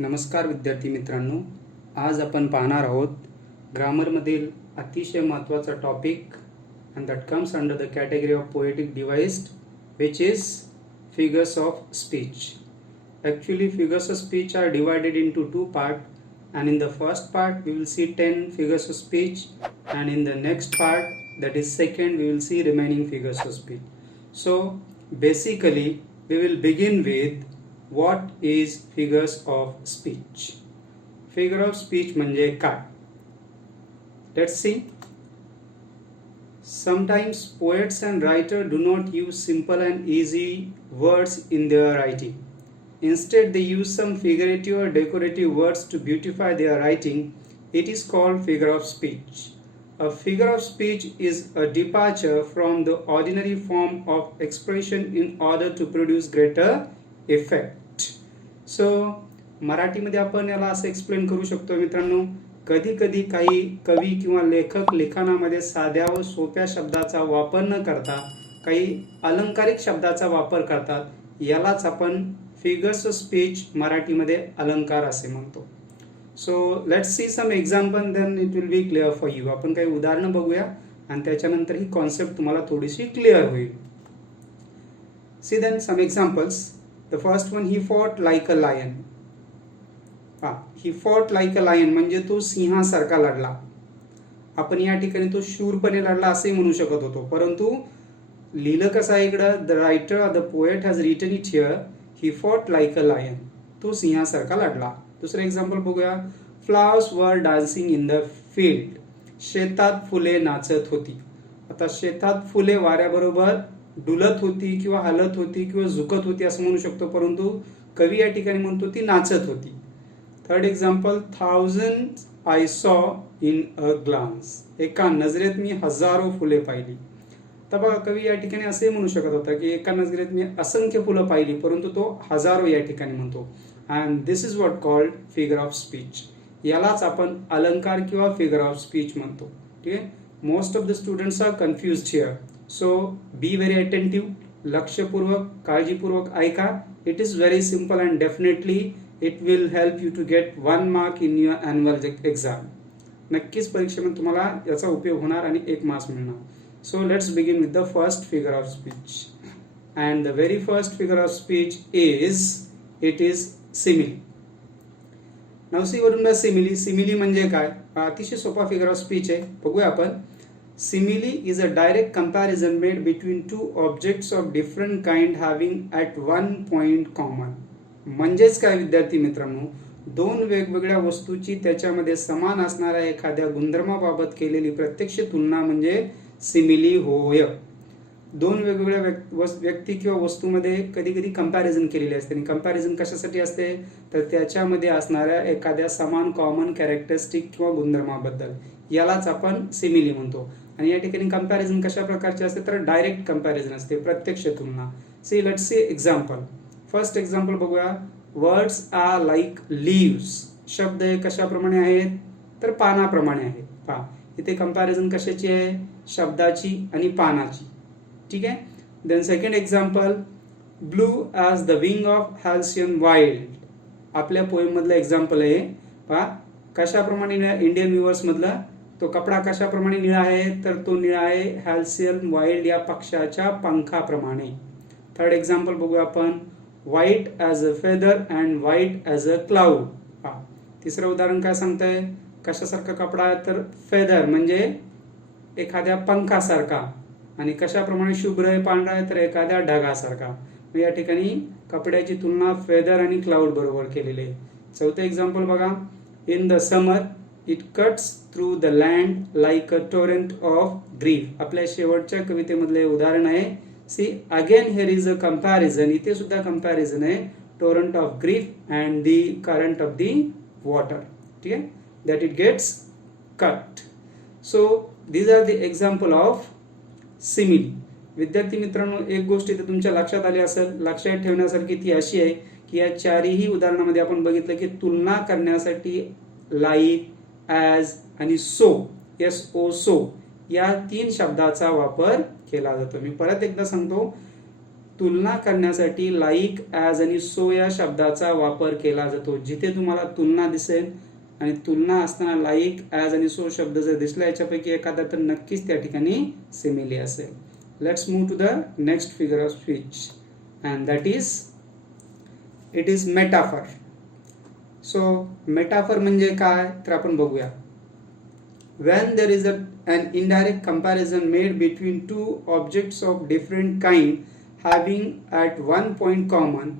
नमस्कार विद्यार्थी मित्रांनो, आज आपण पाहणार आहोत ग्रामरमधील अतिशय महत्त्वाचा topic and that comes under the category of poetic device, which is figures of speech. Actually, figures of speech are divided into two parts, and in the first part we will see 10 figures of speech, and in the next part, that is second, we will see remaining figures of speech. So basically we will begin with what is figures of speech. Figure of speech म्हणजे काय? Let's see. Sometimes poets and writers do not use simple and easy words in their writing. Instead, they use some figurative or decorative words to beautify their writing. It is called figure of speech. A figure of speech is a departure from the ordinary form of expression in order to produce greater effect. So, मराठीमध्ये आपण याला असं explain करू शकतो मित्रांनो. कधी कधी काही कवी किंवा लेखक लिखाणामध्ये साध्या व सोप्या शब्दाचा वापर न करता काही अलंकारिक शब्दाचा वापर करतात. यालाच आपण फिगर्स ऑफ स्पीच मराठीमध्ये अलंकार असे म्हणतो. So let's see some example, then it will be clear for you. आपण काही उदाहरणं बघूया आणि त्याच्यानंतर ही कॉन्सेप्ट तुम्हाला थोडीशी क्लिअर होईल. See then some examples. The first one, he fought like a lion. He fought like a lion म्हणजे तो सिंहासारखा लढला. आपण या ठिकाणी तो शूरपणे लढला असे म्हणू शकत होतो, परंतु लिहिलं कसं आहे इकडं, the writer the poet has written it here, he fought like a lion, तो सिंहासारखा लढला. दुसरं एक्झाम्पल बघूया. फ्लावर्स वर डान्सिंग इन द फील्ड. शेतात फुले नाचत होती. आता शेतात फुले वाऱ्याबरोबर डुलत होती किंवा हलत होती किंवा झुकत होती असं म्हणू शकतो, परंतु कवी या ठिकाणी म्हणतो ती नाचत होती. Third example, thousand I saw in a glance. एका नजरेत मी हजारो फुले पाहिली. तर बघा, कवी या ठिकाणी असे म्हणू शकत होता की एका नजरेत मी असंख्य फुलं पाहिली, परंतु तो हजारो या ठिकाणी म्हणतो. And this is what called figure of speech. यालाच आपण अलंकार किंवा फिगर ऑफ स्पीच म्हणतो. ठीक आहे. Most of the students are confused here, so be very attentive. लक्षपूर्वक काळजीपूर्वक ऐका. It is very simple and definitely it will help you to get 1 mark in your annual exam. नक्कीच परीक्षेमध्ये तुम्हाला याचा उपयोग होणार आणि 1 मार्क्स मिळणार. So let's begin with the first figure of speech. And the very first figure of speech is, it is simile. Now see what is simile. Simile म्हणजे काय? अतिशय सोपा फिगर ऑफ स्पीच आहे. बघूया आपण. Simile is a direct comparison made between two objects of different kind having at one point common. म्हणजेच काय विद्यार्थी मित्रांनो, दोन वेगवेगळ्या वस्तूची त्याच्यामध्ये समान असणाऱ्या एखाद्या गुणधर्माबाबत केलेली प्रत्यक्ष तुलना म्हणजे सिमिली होय. दोन वेगवेगळ्या व्यक्ती किंवा वस्तूमध्ये कधी कधी कंपॅरिझन केलेली असते. आणि कंपॅरिझन कशासाठी असते, तर त्याच्यामध्ये असणाऱ्या एखाद्या समान कॉमन कॅरेक्टरिस्टिक किंवा गुणधर्माबद्दल. यालाच आपण सिमिली म्हणतो. आणि या ठिकाणी कंपॅरिझन कशा प्रकारचे असते, तर डायरेक्ट कंपॅरिझन असते, प्रत्यक्ष तुलना. See let's see example. First example बघूया. Words are like leaves. शब्द हे कशाप्रमाणे आहेत, तर पानाप्रमाणे आहेत. पहा, इथे कंपॅरिझन कशाची आहे, शब्दाची आणि पानाची. ठीक आहे. Then second example, blue as the wing of halcyon wild. आपल्या पोएम मधलं एक्झाम्पल आहे. पहा, कशाप्रमाणे इंडियन व्ह्युअर्स मधला तो कपडा कशाप्रमाणे निळा आहे, तर तो निळा आहे हॅल्सियन वाईल्ड या पक्षाच्या पंखाप्रमाणे. थर्ड एक्झाम्पल बघूया आपण. White as a feather and white as a cloud. तिसरं उदाहरण काय सांगतंय, कशासारखा कपडा आहे, तर फेदर म्हणजे एखाद्या पंखासारखा. आणि कशाप्रमाणे शुभ्र आहे, पांढरा आहे, तर एखाद्या ढगासारखा. या ठिकाणी कपड्याची तुलना फेदर आणि क्लाउड बरोबर केलेली आहे. चौथं एक्झाम्पल बघा. In the summer it cuts through the land like a Torrent of grief. आपल्या शेवटच्या कवितेमधले उदाहरण आहे. See, again here is a comparison. इथे सुद्धा comparison आहे. Torrent of grief and the current of the water. ठीक आहे. That it gets cut. So these are the example of simile. विद्यार्थी मित्रांनो, एक गोष्ट इथे तुमच्या लक्षात आली असेल, लक्षात ठेवण्यासारखी ती अशी आहे की या चारही उदाहरणामध्ये आपण बघितलं की तुलना करण्यासाठी लाईक, ॲज आणि सो, SO, या 3 शब्दाचा वापर केला जातो. मी परत एकदा सांगतो, तुलना करण्यासाठी लाईक ॲज आणि सो या शब्दाचा वापर केला जातो. जिथे तुम्हाला तुलना दिसेल आणि तुलना असताना लाईक ॲज आणि सो शब्द जर दिसला याच्यापैकी एखादा तर नक्कीच त्या ठिकाणी सिमिली असेल. Let's move to the next figure of speech and that is it is metaphor. So metaphor म्हणजे काय तर आपण बघूया. When there is an indirect comparison made between two objects of different kind having at one point common,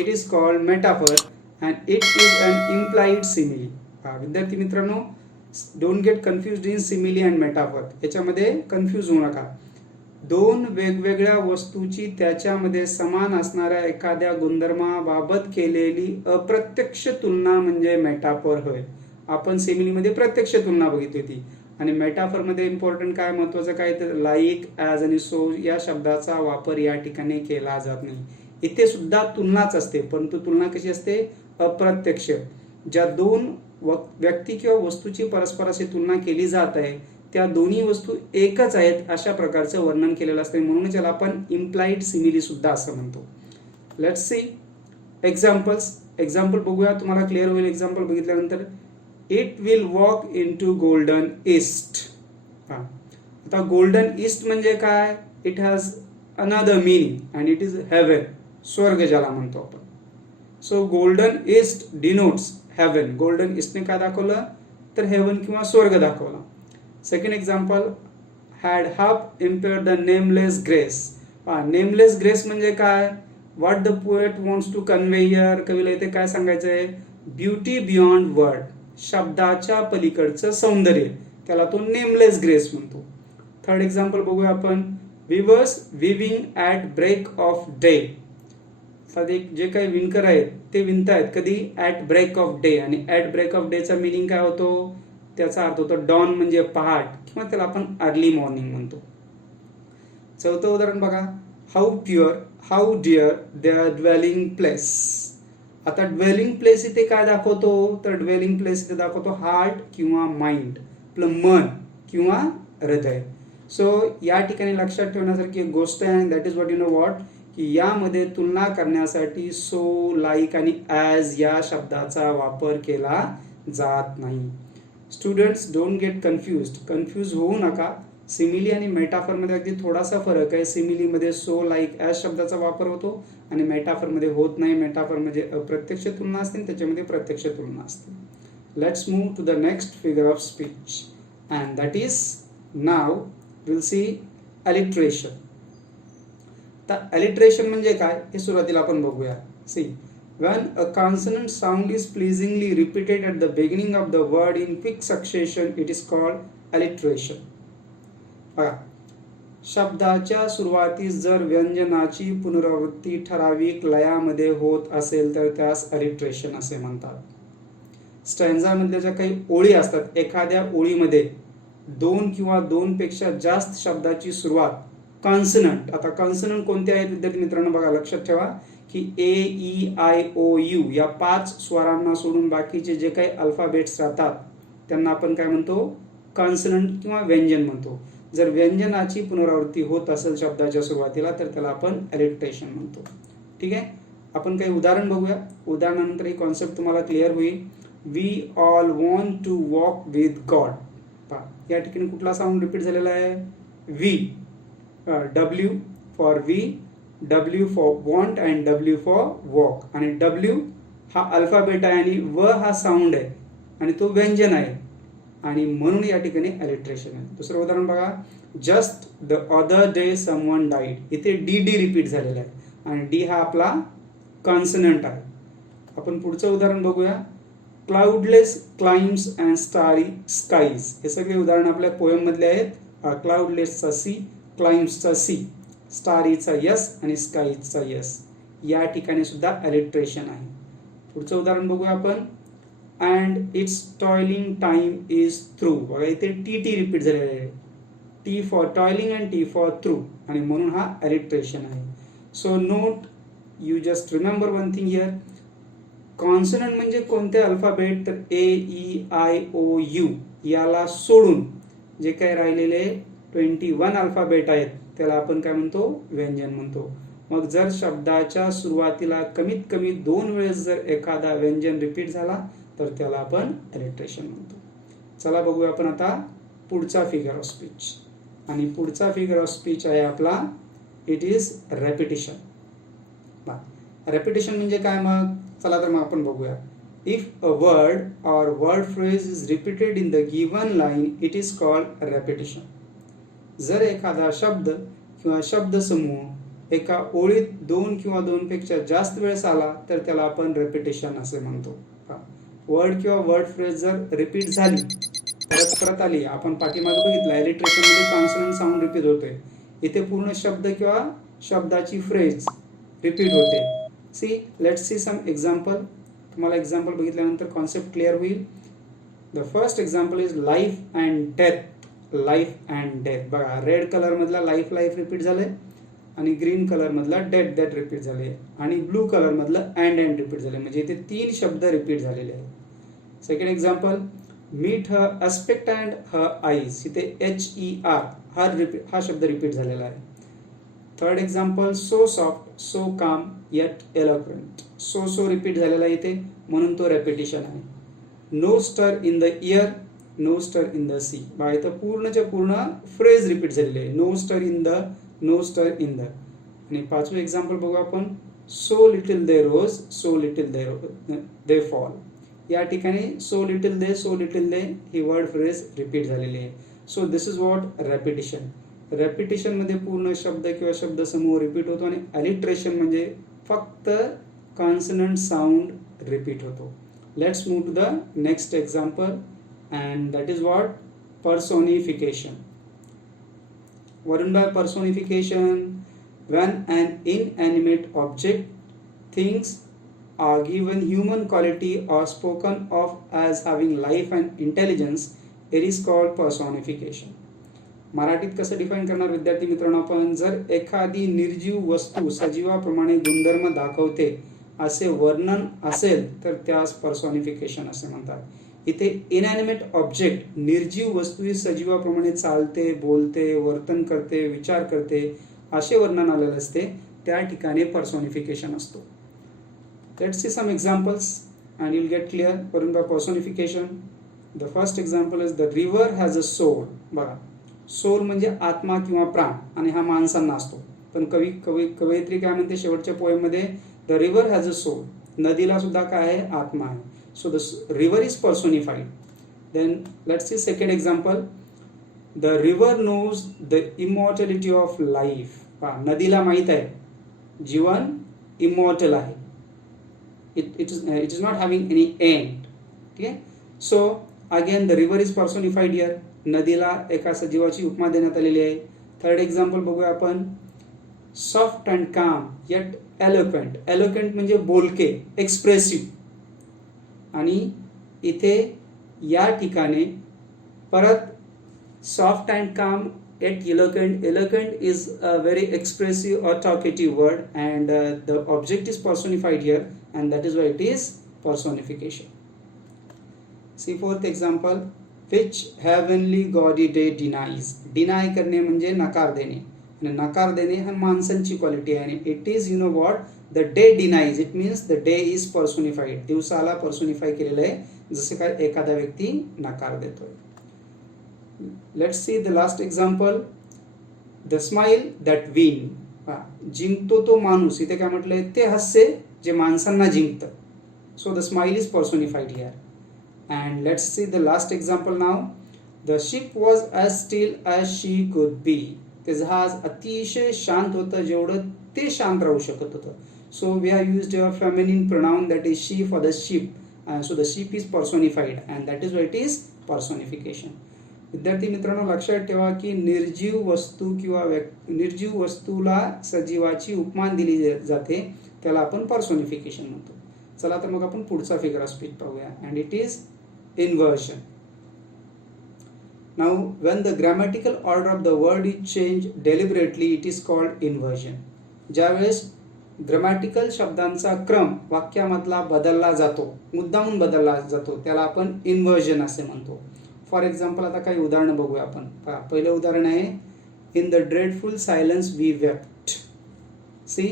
it is called metaphor and it is an implied simile. विद्यार्थी मित्रांनो, don't get confused in simile and metaphor. याच्यामध्ये confuse होऊ नका. दोन वेगवेगळ्या वस्तूची त्याच्यामध्ये समान असणाऱ्या एखाद्या गुणधर्माबाबत केलेली अप्रत्यक्ष तुलना म्हणजे मेटाफर होय. आपण सिमिलीमध्ये प्रत्यक्ष तुलना बघितली होती आणि मेटाफरमध्ये इम्पॉर्टंट काय महत्वाचं काय तर लाईक ॲज आणि सो या शब्दाचा वापर या ठिकाणी केला जात नाही. इथे सुद्धा तुलनाच असते परंतु तुलना कशी असते अप्रत्यक्ष. ज्या दोन व्यक्ती किंवा वस्तूची परस्पराशी तुलना केली जात आहे त्या दोन्ही वस्तू एकच आहेत अशा प्रकारचं वर्णन केलेलं असते म्हणून त्याला आपण इम्प्लाइड सिमिली सुद्धा असं म्हणतो. Let's see examples. एक्झाम्पल बघूया तुम्हाला क्लिअर होईल. एक्झाम्पल बघितल्यानंतर it will walk into golden east. आता गोल्डन ईस्ट म्हणजे काय. It has another meaning and it is heaven, स्वर्ग ज्याला म्हणतो आपण. So golden east denotes heaven. Golden ईस्टने काय दाखवलं तर हेवन किंवा स्वर्ग दाखवला. Second example had half impaired the nameless grace. Nameless grace म्हणजे काय. What the poet wants to convey here. कवीला इथे काय सांगायचंय ब्युटी बियॉन्ड वर्ड. शब्दाच्या पलीकडचं सौंदर्य त्याला तो नेमलेस ग्रेस म्हणतो. थर्ड एक्झाम्पल बघूया आपण. Weavers weaving at break of day. जे काही विणकर आहेत ते विणतायत कधी ॲट ब्रेक ऑफ डे आणि ॲट ब्रेक ऑफ डेचा मिनिंग काय होतो त्याचा अर्थ होतो डॉन म्हणजे पहाट किंवा त्याला आपण अर्ली मॉर्निंग म्हणतो. चौथं उदाहरण बघा. How pure how dear their dwelling place. आता ड्वेलिंग प्लेस इथे काय दाखवतो तर ड्वेलिंग प्लेस इथे दाखवतो हार्ट किंवा माइंड, आपलं मन किंवा हृदय. सो या ठिकाणी लक्षात ठेवण्यासारखी एक गोष्ट आहे that is what you know what की यामध्ये तुलना करण्यासाठी सो लाईक आणि ॲज या शब्दाचा वापर केला जात नाही. स्टुडंट्स डोंट गेट कन्फ्यूज होऊ नका. सिमिली आणि मेटाफरमध्ये अगदी थोडासा फरक आहे. सिमिलीमध्ये सो लाईक ॲज शब्दाचा वापर होतो आणि मेटाफरमध्ये होत नाही. मेटाफरमध्ये अप्रत्यक्ष तुलना असते त्याच्यामध्ये प्रत्यक्ष तुलना असते. Let's move to the next figure of speech and that is now will see alliteration. आता अलिट्रेशन म्हणजे काय हे सुरुवातीला आपण बघूया. See when a consonant sound is pleasingly repeated at the beginning of the word in quick succession it is called alliteration. शब्दाच्या सुरुवातीस जर व्यंजनाची पुनरावृत्ती ठराविक लयामध्ये होत असेल तर त्यास अलिट्रेशन असे म्हणतात. स्टॅन्झामधल्या ज्या काही ओळी असतात एखाद्या ओळीमध्ये दोन किंवा दोन पेक्षा जास्त शब्दाची सुरुवात कॉन्सनंट. आता कॉन्सनंट कोणते आहेत विद्यार्थी मित्रांनो बघा लक्षात ठेवा की ए ई आय ओ यू या 5 स्वरांना सोडून बाकीचे जे काही अल्फाबेट्स राहतात त्यांना आपण काय म्हणतो कॉन्सनंट किंवा व्यंजन म्हणतो. जर व्यंजनाची पुनरावृत्ती होत असेल शब्दाच्या सुरुवातीला तर त्याला आपण अलिट्रेशन म्हणतो. ठीक आहे. आपण काही उदाहरण बघूया. उदाहरणानंतर ही कॉन्सेप्ट तुम्हाला क्लिअर होईल. We all want to walk with God. या ठिकाणी कुठला साऊंड रिपीट झालेला आहे we. W for we, W for want and W for walk. आणि डब्ल्यू हा अल्फाबेट आहे आणि व हा साऊंड आहे आणि तो व्यंजन आहे आणि म्हणून या ठिकाणी अलिट्रेशन आहे. दुसरं उदाहरण बघा. Just the other day someone died. इथे डी डी रिपीट झालेला आहे आणि डी हा आपला कॉन्सनंट आहे. आपण पुढचं उदाहरण बघूया. Cloudless climes and starry skies. हे सगळे उदाहरण आपल्या पोएम मधले आहेत. क्लाउडलेसचा सी, क्लाइम्सचा सी, स्टारीचा यस आणि स्काईजचा यस. या ठिकाणी सुद्धा अलिट्रेशन आहे. पुढचं उदाहरण बघूया आपण. And it's toiling time is through. बघा इथे टी टी रिपीट झालेलं आहे. T for toiling and T for through आणि म्हणून हा अलिट्रेशन आहे. So note you just remember one thing here. Consonant म्हणजे कोणते अल्फाबेट तर ए ई आय ओ यू याला सोडून जे काही राहिलेले 21 अल्फाबेट आहेत त्याला आपण काय म्हणतो व्यंजन म्हणतो. मग जर शब्दाच्या सुरुवातीला कमीत कमी 2 वेळेस जर एखादा व्यंजन रिपीट झाला तर त्याला आपण अलिट्रेशन म्हणतो. चला बघूया आपण आता पुढचा फिगर ऑफ स्पीच. आणि पुढचा फिगर ऑफ स्पीच आहे आपला इट इज रेपिटेशन. रेपिटेशन म्हणजे काय मग? चला तर मग आपण बघूया. इफ अ वर्ड और word phrase is repeated in the given line it is called repetition. जर एखादा शब्द किंवा शब्दसमूह एका ओळीत 2 किंवा 2 पेक्षा जास्त वेळेस आला तर त्याला आपण रेपिटेशन असे म्हणतो. वर्ड किंवा वर्ड फ्रेज जर रिपीट झाली परत आली, आपण पाठीमागे बघितलं एलिट्रेशन मध्ये कॉन्सोनंट साऊंड रिपीट होते, इथे पूर्ण शब्द किंवा शब्दाची फ्रेज रिपीट होते. See let's see some example. तुम्हाला एक्झाम्पल बघितल्यानंतर कॉन्सेप्ट क्लिअर होईल. The first example is life and death. Life and death बघा, रेड कलर मधला लाईफ रिपीट झाले आणि ग्रीन कलर मधला डेथ रिपीट झाले आणि ब्लू कलर मधलं अँड रिपीट झाले, म्हणजे इथे 3 शब्द रिपीट झालेले आहेत. Second example meet her aspect and her eyes, इथे HER हा शब्द रिपीट झालेला आहे. Third example so soft so काम येट एलोक्वेंट. सो रिपीट झालेला आहे इथे म्हणून तो रेपिटेशन आहे. No stir in the year no stir in the C. बघा इथं पूर्णच्या पूर्ण फ्रेज रिपीट झालेली आहे. No stir in the no stir in the. आणि 5वं एक्झाम्पल बघू आपण so little they rose so little they fall. या ठिकाणी सो लिटिल दे ही वर्ड फ्रेज रिपीट झालेली आहे. So this is what repetition. Repetition मध्ये पूर्ण शब्द किंवा शब्दसमूह रिपीट होतो आणि अलिट्रेशन म्हणजे फक्त कॉन्सोनंट साऊंड रिपीट होतो. Let's move to the next example and that is what personification. What is personification? When an inanimate object, things are given human quality or spoken of as having life and intelligence, it is called personification. मराठीत कसं define करणार विद्यार्थी मित्रांनो आपण? जर एखादी निर्जीव वस्तू सजीवाप्रमाणे गुणधर्म दाखवते असे वर्णन असेल तर त्यास पर्सॉनिफिकेशन असे म्हणतात. इथे इनॅनिमेट ऑब्जेक्ट निर्जीव वस्तू ही सजीवाप्रमाणे चालते, बोलते, वर्तन करते, विचार करते असे वर्णन आलेले असते, त्या ठिकाणी पर्सॉनिफिकेशन असतो. Let's see some examples and you will get clear what is personification. The first example is the river has a soul. बघा, सोल म्हणजे आत्मा किंवा प्राण आणि हा माणसांना असतो. पण कवयित्री काय म्हणते शेवटच्या पोएममध्ये the river has a soul. नदीला सुद्धा काय आहे? आत्मा आहे. So the river is personified. Then let's see second example. The river knows the immortality of life. नदीला माहित आहे जीवन immortal आहे. It is not having any end. ठीक आहे. So again the river is personified here. नदीला एका सजीवाची उपमा देण्यात आलेली आहे. थर्ड एक्झाम्पल बघूया आपण. Soft and calm yet eloquent. Eloquent म्हणजे बोलके, एक्सप्रेसिव्ह. आणि इथे या ठिकाणी परत soft and calm yet eloquent. Eloquent is a very expressive और talkative word and the object is personified here and that is why it is personification. See fourth example which heavenly gaudy day denies. Deny करणे म्हणजे नकार देणे आणि नकार देणे हा माणसांची क्वालिटी आहे. आणि it is you know what the day denies. It means the day is personified. दिवसाला पर्सोनिफाय केलेलं आहे जसे काय एखादा व्यक्ती नकार देतोय. Let's see the last example. The smile that win. जिंकतो तो माणूस. इथे काय म्हटलंय? ते हास्य जे माणसांना जिंकतं. So the smile is personified here. And let's see the last example now. The ship was as still as she could be. ते जहाज अतिशय शांत होतं जेवढं ते शांत राहू शकत होतं. So we have used a feminine pronoun that is she for the sheep. So the sheep is personified and that is why it is personification. विद्यार्थी मित्रांनो लक्षात ठेवा की निर्जीव वस्तू किंवा निर्जीव वस्तूला सजीवाची उपमा दिली जाते त्याला आपण पर्सोनिफिकेशन म्हणतो. चला तर मग आपण पुढचा फिगर ऑफ स्पीच पाहूया and it is inversion. Now when the grammatical order of the word is changed deliberately it is called inversion. ज्यावेळेस ग्रामॅटिकल शब्दांचा क्रम वाक्यामधला बदलला जातो, मुद्दामून बदलला जातो, त्याला आपण इन्व्हर्जन असे म्हणतो. फॉर एक्झाम्पल आता काही उदाहरणं बघूया आपण. पहिलं उदाहरण आहे in the dreadful silence we wept. See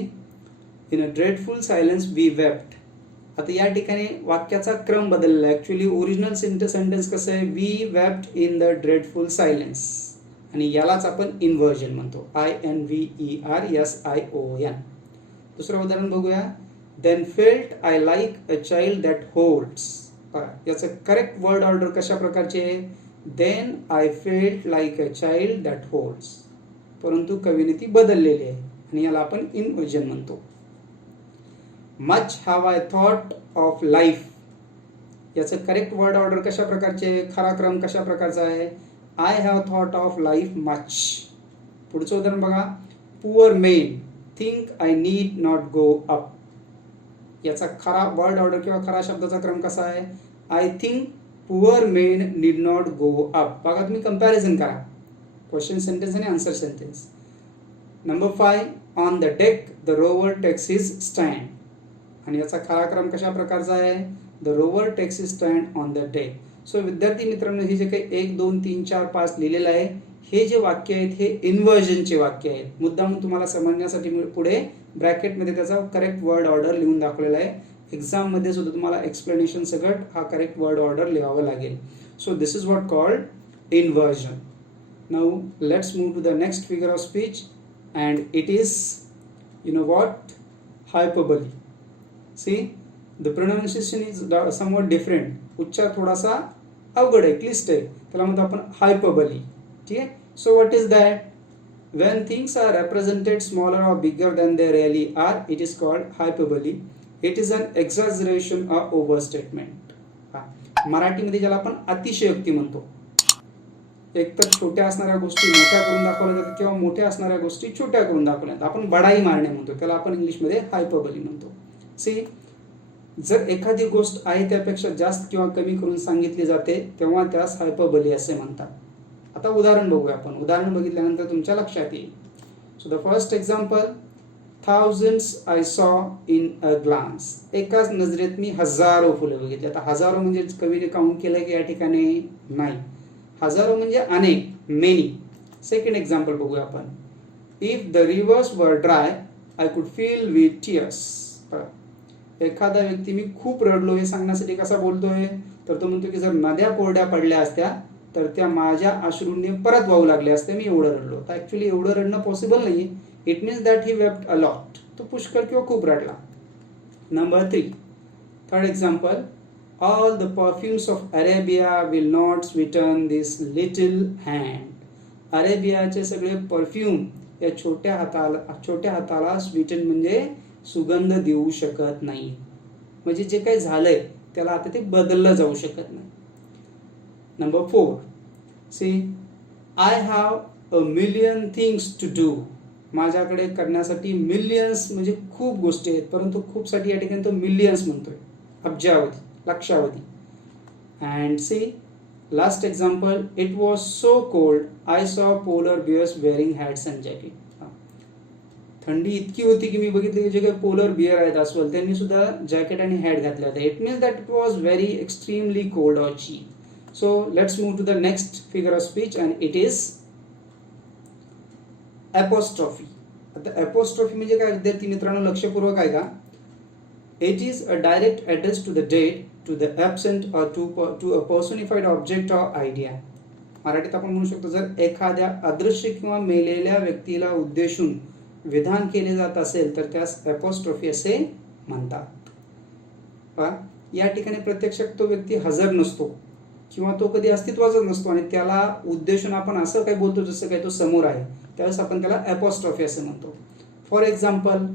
in a dreadful silence we wept. आता या ठिकाणी वाक्याचा क्रम बदलला आहे. ॲक्च्युली ओरिजिनल सेंटेन्स कसं आहे, we wept in the dreadful silence, आणि यालाच आपण इन्व्हर्जन म्हणतो. INVERSION. दुसरं उदाहरण बघूया. Then felt I like a child that holds. याचं करेक्ट वर्ड ऑर्डर कशा प्रकारचे आहे, then I felt like a child that holds, परंतु कवीने ती बदललेली आहे आणि याला आपण इन्व्हर्जन म्हणतो. Much have I thought of life. याचं करेक्ट वर्ड ऑर्डर कशा प्रकारचे, खरा क्रम कशा प्रकारचा आहे, I have thought of life much. पुढचं उदाहरण बघा. Poor main think I need not go up. याचा खरा वर्ड ऑर्डर किंवा खरा शब्दाचा क्रम कसा आहे, I think poor men need not go up. बघा तुम्ही कंपॅरिझन करा, क्वेश्चन सेंटेन्स आणि answer sentence. Number 5 on the deck the rover takes his stand. आणि याचा खरा क्रम कशा प्रकारचा आहे, the rover takes his stand on the deck. So विद्यार्थी मित्रांनो, हे जे काही 1 2 3 4 5 लिहिलेलं आहे, हे जे वाक्य आहेत हे इन्व्हर्जनचे वाक्य आहेत. मुद्दाम तुम्हाला समजण्यासाठी पुढे ब्रॅकेटमध्ये त्याचा करेक्ट वर्ड ऑर्डर लिहून दाखवलेला आहे. एक्झाममध्ये सुद्धा तुम्हाला एक्सप्लेनेशन सगळं हा करेक्ट वर्ड ऑर्डर लिहावं लागेल. So this is what called inversion. Now let's move to the next figure of speech and it is what, hyperbole. See, the pronunciation is somewhat different. उच्चार थोडासा अवघड आहे, क्लिष्ट आहे, त्याला म्हणतो आपण हायपरबली. ठीक आहे. So what is that, when things are represented smaller or bigger than they really are, it is called hyperbole. It is an exaggeration or overstatement. मराठीमध्ये ज्याला आपण अतिशयोक्ती म्हणतो. एकतर छोट्या असणाऱ्या गोष्टी मोठ्या करून दाखवल्या जातात किंवा मोठ्या असणाऱ्या गोष्टी छोट्या करून दाखवल्या जातात. आपण बडाई मारणे म्हणतो, त्याला आपण इंग्लिशमध्ये हायपरबली म्हणतो. सी, जर एखादी गोष्ट आहे त्यापेक्षा जास्त किंवा कमी करून सांगितली जाते तेव्हा त्यास हायपरबली असे म्हणतात. आता उदाहरण बघूया आपण. उदाहरण बघितल्यानंतर तुमच्या लक्षात येईल. So the first example, thousands I saw in a glance. एकाच नजरेत मी हजारो फुलं बघितली. आता हजारो म्हणजे कवीने काउंट केलं की या ठिकाणी नाही, हजारो म्हणजे अनेक, मेनी. सेकंड एक्झाम्पल बघूया आपण. इफ द रिव्हर्स वर dry I could feel with tears. एखादा व्यक्ती मी खूप रडलो हे सांगण्यासाठी कसा बोलतोय, तर तो म्हणतो की जर नद्या कोरड्या पडल्या असत्या तर त्या माझ्या अश्रूंनी परत वाहू लागल्या असत्या, मी एवढं रडलो. तर ऍक्च्युली एवढं रडणं पॉसिबल नाही. It means that he wept a lot. तो पुष्कळ किंवा खूप रडला. Number 3, third example, all the perfumes of Arabia will not sweeten this little hand. अरेबियाचे सगळे परफ्यूम या छोट्या हाताला स्वीटन म्हणजे सुगंध देऊ शकत नाही. म्हणजे जे काही झालंय त्याला आता ते बदललं जाऊ शकत नाही. Number 4, see, I have a million things to do. माझ्याकडे करण्यासाठी मिलियन्स म्हणजे खूप गोष्टी आहेत, परंतु खूप साठी या ठिकाणी तो मिलियन्स म्हणतोय, अब्जावधी, लक्षावधी. And see, last example, it was so cold I saw polar bears wearing hats and jacket. थंडी इतकी होती की मी बघितले की जे काही पोलर बिअर आहेत अस्वल त्यांनी सुद्धा जॅकेट आणि हॅट घातले होते. It means that it was very extremely cold or cheap. So let's move to the next figure of speech and it is apostrophe. आता एपोस्ट्रॉफी म्हणजे काय विद्यार्थी मित्रांनो, लक्षपूर्वक आहे का. It is a direct address to the dead, to the absent or to a personified object or idea. मराठीत आपण म्हणू शकतो, जर एखाद्या अदृश्य किंवा मेलेल्या व्यक्तीला उद्देशून विधान केले जात असेल तर त्यास एपोस्ट्रॉफी असे म्हणतात. या ठिकाणी प्रत्यक्षात तो व्यक्ती हजर नसतो किंवा तो कधी अस्तित्वाचा नसतो आणि त्याला उद्देशून आपण असं काही बोलतो जसं काही तो समोर आहे, त्यावेळेस आपण त्याला एपोस्ट्रॉफी असे म्हणतो. फॉर एक्झाम्पल,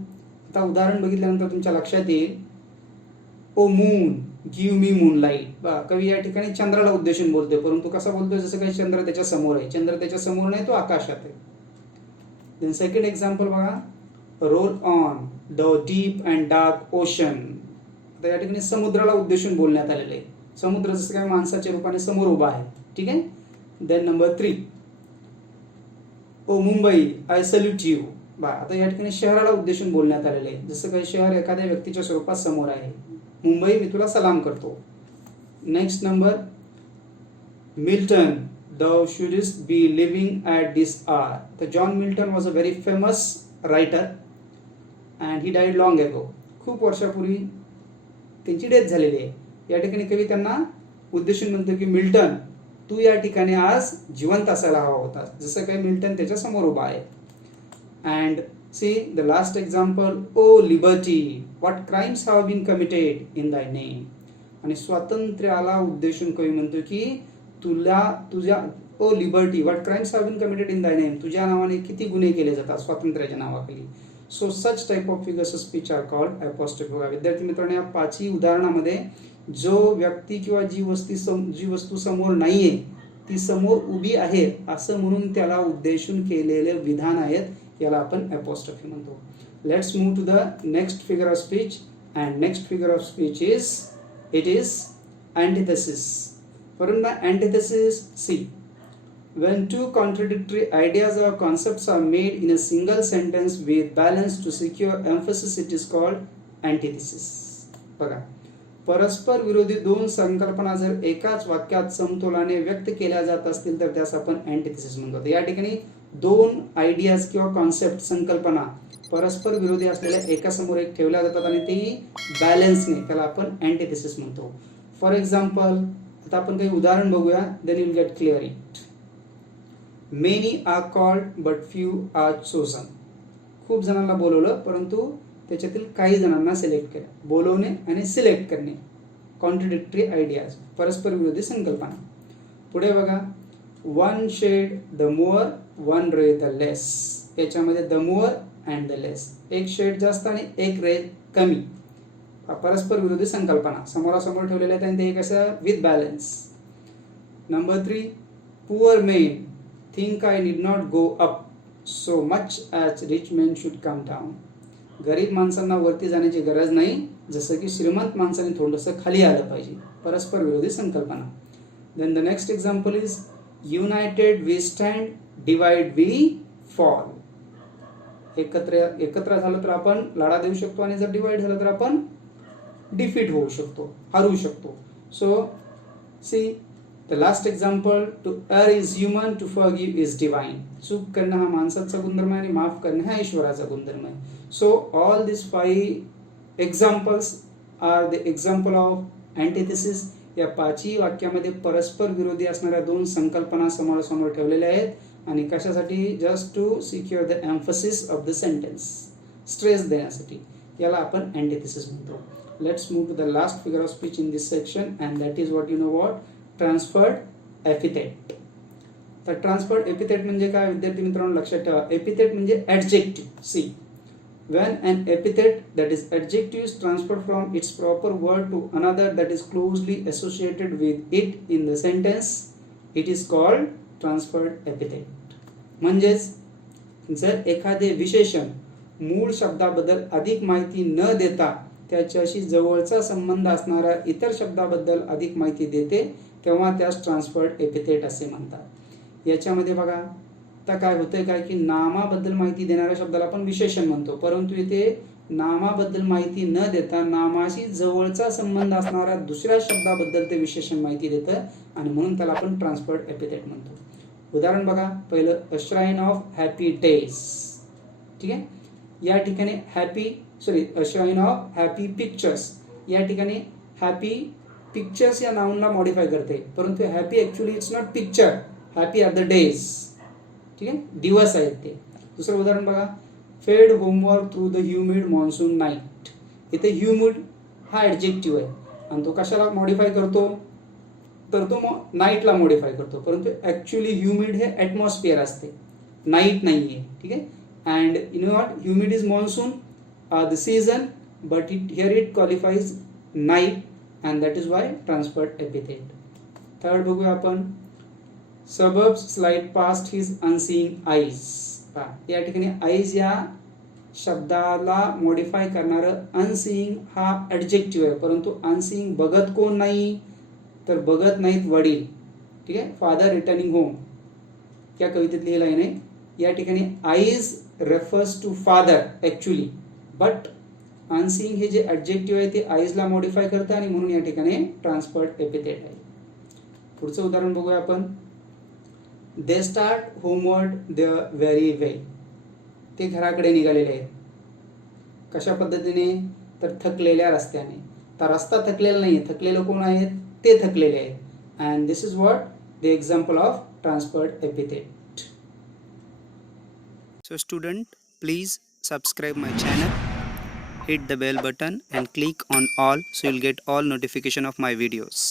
आता उदाहरण बघितल्यानंतर तुमच्या लक्षात येईल, O moon give me moonlight. कवी या ठिकाणी चंद्राला उद्देशून बोलतोय, परंतु कसा बोलतोय जसं काही चंद्र त्याच्या समोर आहे. चंद्र त्याच्या समोर नाही, तो आकाशात आहे. देन सेकंड एक्झाम्पल बघा, roll on the deep and dark ocean. आता या ठिकाणी समुद्राला उद्देशून बोलण्यात आलेलं आहे. समुद्र जसं काही माणसाच्या रूपाने समोर उभा आहे. ठीक आहे. Then number 3, O Mumbai I salute you. आता या ठिकाणी शहराला उद्देशून बोलण्यात आलेले आहे, जसं काही शहर एखाद्या व्यक्तीच्या स्वरूपात समोर आहे. मुंबई, मी तुला सलाम करतो. Next number, Milton, thou shouldst be living at this hour. तर John Milton was a very famous writer and he died long एगो. खूप वर्षापूर्वी त्यांची डेथ झालेली आहे. या ठिकाणी कवी त्यांना उद्देशून म्हणतो की मिल्टन, तू या ठिकाणी आज जिवंत असायला हवा होता. जसं काही मिल्टन त्याच्या समोर उभा आहे. And see the last example, O liberty, what crimes have been committed in thy name. आणि स्वातंत्र्याला उद्देशून कवी म्हणतो की तुझ्या O liberty, what crimes have been committed in thy name, तुझ्या नावाने किती गुन्हे केले जातात स्वातंत्र्याच्या नावाखाली. So such type of figures of speech are called apostrophe. विद्यार्थी मित्रांनो, या 5 उदाहरणामध्ये जो व्यक्ती किंवा जी वस्तू समोर नाहीये ती समोर उभी आहे असं म्हणून त्याला उद्देशून केलेले विधान आहेत. याला आपण अपॉस्ट्रोफी म्हणतो. Let's move to the next figure of speech. And next figure of speech is antithesis. From the antithesis, see, when two contradictory ideas or concepts are made in a single sentence with balance to secure emphasis, it is called antithesis. बघा, परस्पर विरोधी दोन संकल्पना जर एकाच वाक्यात समतोलाने व्यक्त केल्या जात असतील तर त्यास आपण अँटिथेसिस म्हणतो. या ठिकाणी दोन आयडियाज किंवा कॉन्सेप्ट, संकल्पना परस्पर विरोधी असलेल्या एका समोर एक ठेवल्या जातात आणि तेही बॅलन्सने, त्याला आपण अँटिथेसिस म्हणतो. फॉर एक्झाम्पल, आता आपण काही उदाहरण बघूया, then you will get clear it. Many are called but few are chosen. खूप जणांना बोलवलं परंतु त्याच्यातील काही जणांना सिलेक्ट केलं. बोलवणे आणि सिलेक्ट करणे, कॉन्ट्रडिक्टरी आयडियाज, परस्पर विरोधी संकल्पना. पुढे बघा, one shade the more, one ray the less. याच्यामध्ये the more and the less, एक शेड जास्त आणि एक रे कमी, परस्पर विरोधी संकल्पना समोरासमोर ठेवलेल्या आहेत आणि ते कसं with balance. Number 3, poor main think I need not go up so much as rich main should come down. गरीब माणसांना वरती जाण्याची गरज नाही, जसं की श्रीमंत माणसाने थोडंसं खाली आलं पाहिजे, परस्पर विरोधी संकल्पना. Then the next example is united we stand, divide we fall. एकत्र झालं तर आपण लढा देऊ शकतो आणि जर डिवाइड झालं तर आपण डिफीट होऊ शकतो, हरू शकतो. So see the last example, to err is human, to forgive is divine. चूक करणं हा माणसाचा गुणधर्म आहे आणि माफ करणं हा ईश्वराचा गुणधर्म आहे. So all these 5 examples are the example of antithesis. या 5ही वाक्यामध्ये परस्पर विरोधी असणाऱ्या दोन संकल्पना समोरासमोर ठेवलेल्या आहेत आणि कशासाठी? Just to secure the emphasis of the sentence, stress देण्यासाठी. याला आपण अँटिथेसिस म्हणतो. Let's move to the last figure of speech in this section and that is what you know what, transferred epithet. तर ट्रान्सफर्ड एपिथेट म्हणजे काय विद्यार्थी मित्रांनो, लक्षात ठेवा. एपिथेट म्हणजे adjective. See, when an epithet, that is adjective, is transferred from its proper word to another that is closely associated with it in the sentence, it is called transferred epithet. म्हणजेच जर एखादे विशेषण मूळ शब्दाबद्दल अधिक माहिती न देता त्याच्याशी जवळचा संबंध असणाऱ्या इतर शब्दाबद्दल अधिक माहिती देते तेव्हा त्यास ट्रान्सफर्ड एपिथेट असे म्हणतात. याच्यामध्ये बघा, आता काय होतंय काय की नामाबद्दल माहिती देणाऱ्या शब्दाला आपण विशेषण म्हणतो, परंतु इथे नामाबद्दल माहिती न देता नामाशी जवळचा संबंध असणाऱ्या दुसऱ्या शब्दाबद्दल ते विशेषण माहिती देतं आणि म्हणून त्याला आपण ट्रान्सफर्ड एपिथेट म्हणतो. उदाहरण बघा, पहिलं, a shrine of happy days. ठीक आहे, या ठिकाणी a shrine of happy pictures. या ठिकाणी हॅपी पिक्चर्स या नाउनला मॉडिफाय करते, परंतु happy actually it's not picture, happy are the days. ठीक आहे, दिवस आहेत ते. दुसरं उदाहरण बघा, fed homework through the humid monsoon night. इथे ह्युमिड हा ॲडजेक्टिव्ह आहे आणि तो कशाला मॉडिफाय करतो, तर तो नाईटला मॉडिफाय करतो, परंतु ॲक्च्युअली ह्युमिड हे ॲटमॉस्फिअर असते, नाईट नाही आहे. ठीक आहे, and you know what, humid is monsoon the season but here it qualifies night and that is why transferred epithet. Third बघूया आपण, suburbs slide past his unseeing eyes. या ठिकाणी आईज या शब्दाला मॉडिफाय करणारं अनसीइंग हा ॲडजेक्टिव्ह आहे, परंतु अनसीइंग बघत कोण नाही, तर बघत नाहीत वडील. ठीक आहे, फादर रिटर्निंग होम या कवितेतली ही लाईन आहे. या ठिकाणी eyes refers to father actually, but unseeing हे जे ॲडजेक्टिव्ह आहे ते आईजला मॉडिफाय करतं आणि म्हणून या ठिकाणी ट्रान्सफर्ड एपिथेट आहे. पुढचं उदाहरण बघूया आपण, they start homeward the very way. ते घराकडे निघालेले आहेत. कशा पद्धतीने? तर थकलेल्या रस्त्याने. तर रस्ता थकलेला नाही आहे, थकलेलं कोण आहेत? ते थकलेले आहेत. And this is what the example of transferred epithet. So student, please subscribe my channel, hit the bell button and click on all so you'll get all notification of my videos.